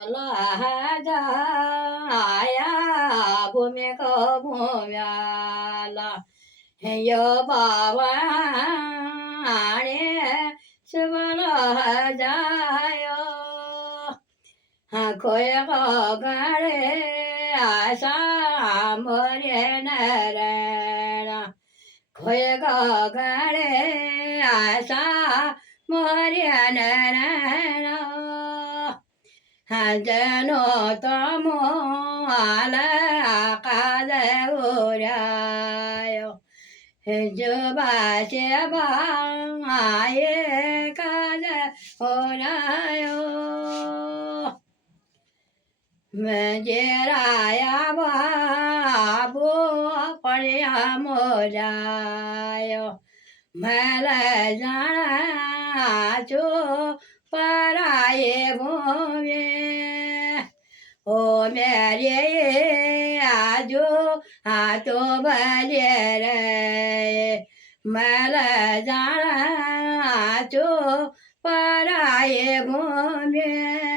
लाया भूमि को भूम्याला हे यो बावाणे शिवल जायो हाँ खोय को गड़े आशा मोरे नरेणा खोय को गड़े आशा मोरे नरेणा जनो तमो आला काद उरायो जुबाचे बाये काद उरायो मजेराया बाबू पड़िया मोजायो मैल जाना चो पराये भूमि ओ मेरे आजो हाथो बले रे मैल जाना चो पराये भूमि